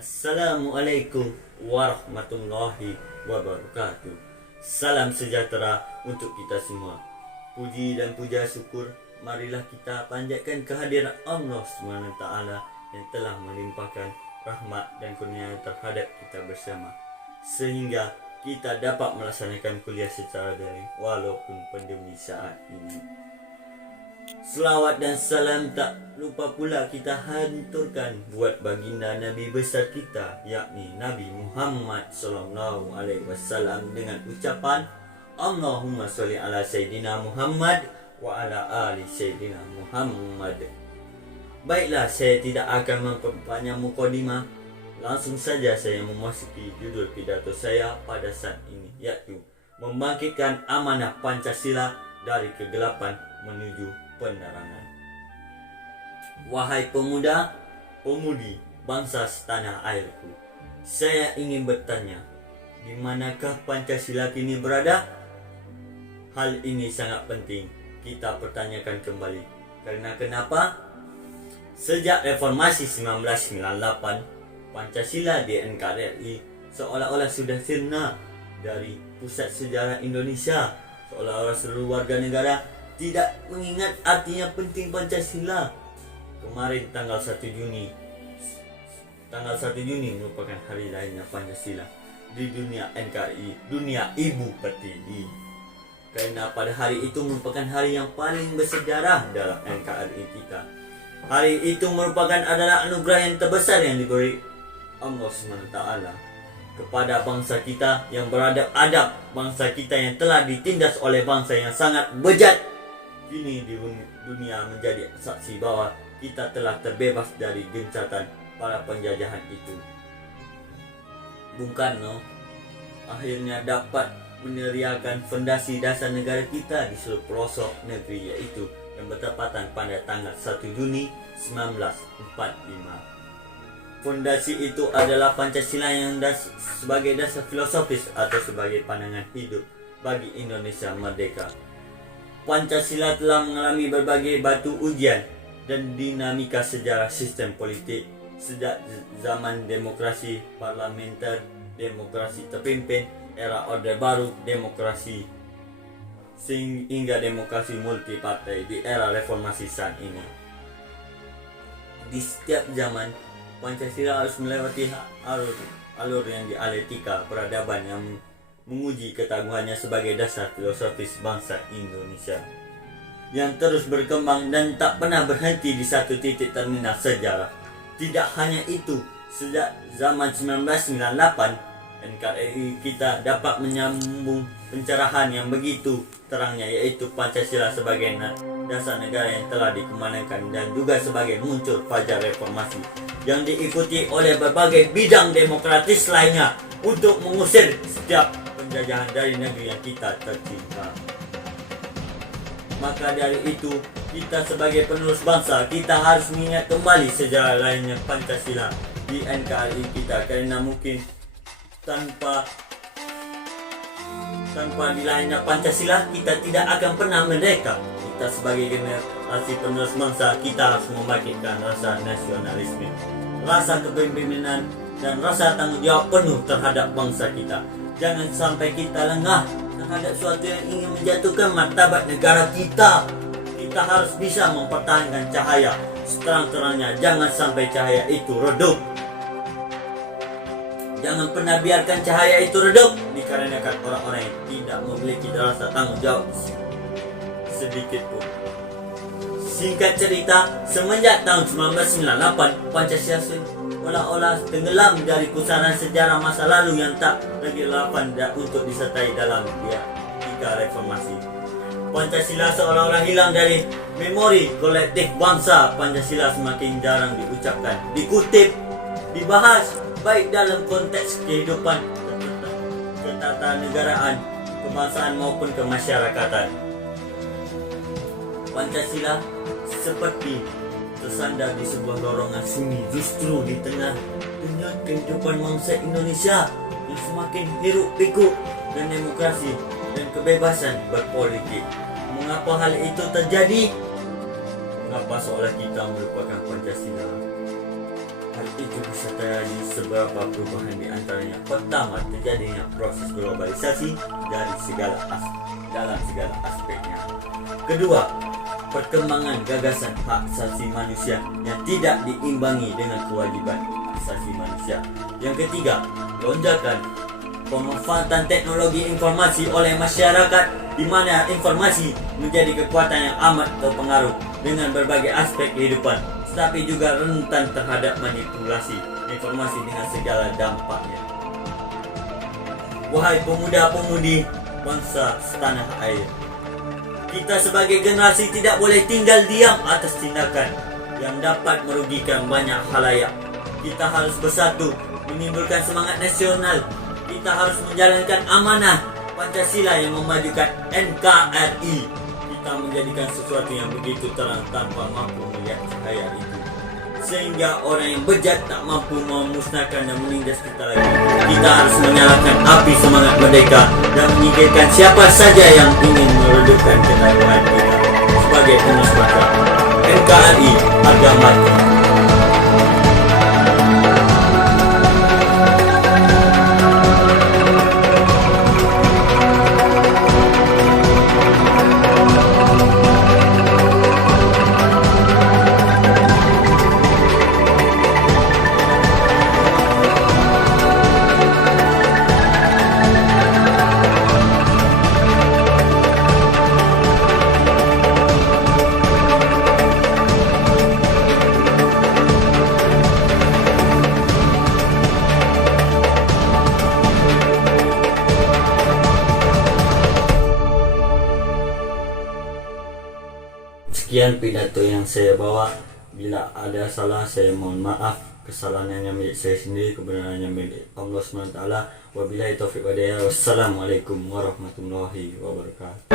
Assalamualaikum warahmatullahi wabarakatuh. Salam sejahtera untuk kita semua. Puji dan puja syukur marilah kita panjatkan kehadiran Allah SWT yang telah melimpahkan rahmat dan kurnia terhadap kita bersama, sehingga kita dapat melaksanakan kuliah secara daring walaupun pandemi saat ini. Selawat dan salam tak lupa pula kita hanturkan buat baginda Nabi besar kita, yakni Nabi Muhammad SAW, dengan ucapan Allahumma sholli ala Sayyidina Muhammad wa ala ali Sayyidina Muhammad. Baiklah, saya tidak akan memperpanjang mukadimah. Langsung saja saya memasuki judul pidato saya pada saat ini, yaitu membangkitkan amanah Pancasila dari kegelapan menuju penerangan. Wahai pemuda, pemudi bangsa setanah airku, saya ingin bertanya, di manakah Pancasila kini berada? Hal ini sangat penting kita pertanyakan kembali. Karena kenapa? Sejak reformasi 1998, Pancasila di NKRI seolah-olah sudah sirna dari pusat sejarah Indonesia, seolah-olah seluruh warga negara tidak mengingat artinya penting Pancasila. Kemarin tanggal 1 Juni merupakan hari lahirnya Pancasila di dunia NKRI, dunia Ibu Pertiwi. Karena pada hari itu merupakan hari yang paling bersejarah dalam NKRI kita. Hari itu merupakan adalah anugerah yang terbesar yang diberi Allah SWT kepada bangsa kita yang beradab-adab, bangsa kita yang telah ditindas oleh bangsa yang sangat bejat. Kini di dunia menjadi saksi bahwa kita telah terbebas dari gencatan para penjajahan itu. Bung Karno akhirnya dapat meneriakan fondasi dasar negara kita di seluruh pelosok negeri, yaitu yang bertepatan pada tanggal 1 Juni 1945. Fondasi itu adalah Pancasila yang sebagai dasar filosofis atau sebagai pandangan hidup bagi Indonesia merdeka. Pancasila telah mengalami berbagai batu ujian dan dinamika sejarah sistem politik sejak zaman demokrasi parlementer, demokrasi terpimpin, era Orde Baru, demokrasi hingga demokrasi multipartai di era reformasi saat ini. Di setiap zaman, Pancasila harus melewati alur yang dialektika peradaban yang menguji ketangguhannya sebagai dasar filosofis bangsa Indonesia yang terus berkembang dan tak pernah berhenti di satu titik terminal sejarah. Tidak hanya itu, sejak zaman 1998 NKRI kita dapat menyambung pencerahan yang begitu terangnya, yaitu Pancasila sebagai dasar negara yang telah dikemanakan dan juga sebagai muncul fajar reformasi yang diikuti oleh berbagai bidang demokratis lainnya untuk mengusir setiap penjajahan dari negeri yang kita tercinta. Maka dari itu, kita sebagai penerus bangsa, kita harus mengingat kembali sejarah lainnya Pancasila di NKRI kita, karena mungkin tanpa nilainya Pancasila kita tidak akan pernah merdeka. Kita sebagai generasi penerus bangsa, kita harus membangkitkan rasa nasionalisme, rasa kepemimpinan, dan rasa tanggung jawab penuh terhadap bangsa kita. Jangan sampai kita lengah terhadap suatu yang ingin menjatuhkan martabat negara kita. Kita harus bisa mempertahankan cahaya seterang-terangnya. Jangan sampai cahaya itu redup. Jangan pernah biarkan cahaya itu redup dikarenakan orang-orang yang tidak memiliki rasa tanggung jawab sedikit pun. Singkat cerita, semenjak tahun 1998, Pancasila seolah-olah tenggelam dari pusaran sejarah masa lalu yang tak lagi relevan untuk disertai dalam tiga reformasi. Pancasila seolah-olah hilang dari memori kolektif bangsa. Pancasila semakin jarang diucapkan, dikutip, dibahas, baik dalam konteks kehidupan ketatanegaraan, kebangsaan maupun kemasyarakatan. Pancasila seperti tersandar di sebuah dorongan sunyi justru di tengah dunia kehidupan bangsa Indonesia yang semakin hiruk pikuk dan demokrasi dan kebebasan berpolitik. Mengapa hal itu terjadi? Mengapa seolah kita melupakan Pancasila? Hal itu bisa terjadi seberapa perubahan di antaranya. Pertama, terjadinya proses globalisasi dalam segala aspeknya. Kedua, perkembangan gagasan hak asasi manusia yang tidak diimbangi dengan kewajiban asasi manusia. Yang ketiga, lonjakan pemanfaatan teknologi informasi oleh masyarakat, di mana informasi menjadi kekuatan yang amat berpengaruh dengan berbagai aspek kehidupan, tetapi juga rentan terhadap manipulasi informasi dengan segala dampaknya. Wahai pemuda-pemudi bangsa setanah air, kita sebagai generasi tidak boleh tinggal diam atas tindakan yang dapat merugikan banyak khalayak. Kita harus bersatu, menimbulkan semangat nasional. Kita harus menjalankan amanah Pancasila yang memajukan NKRI. Kita menjadikan sesuatu yang begitu terang tanpa mampu melihat cahaya itu, sehingga orang yang bejat tak mampu memusnahkan dan menindas kita lagi. Kita harus menyalakan api semangat merdeka dan menyingkirkan siapa saja yang ingin meredupkan ketahuan kita sebagai penerus bangsa. NKRI harga mati. Sekian pidato yang saya bawa. Bila ada salah, saya mohon maaf. Kesalahannya milik saya sendiri, kebenarannya milik Allah SWT. Wabillahi taufiq wal hidayah. Wassalamualaikum warahmatullahi wabarakatuh.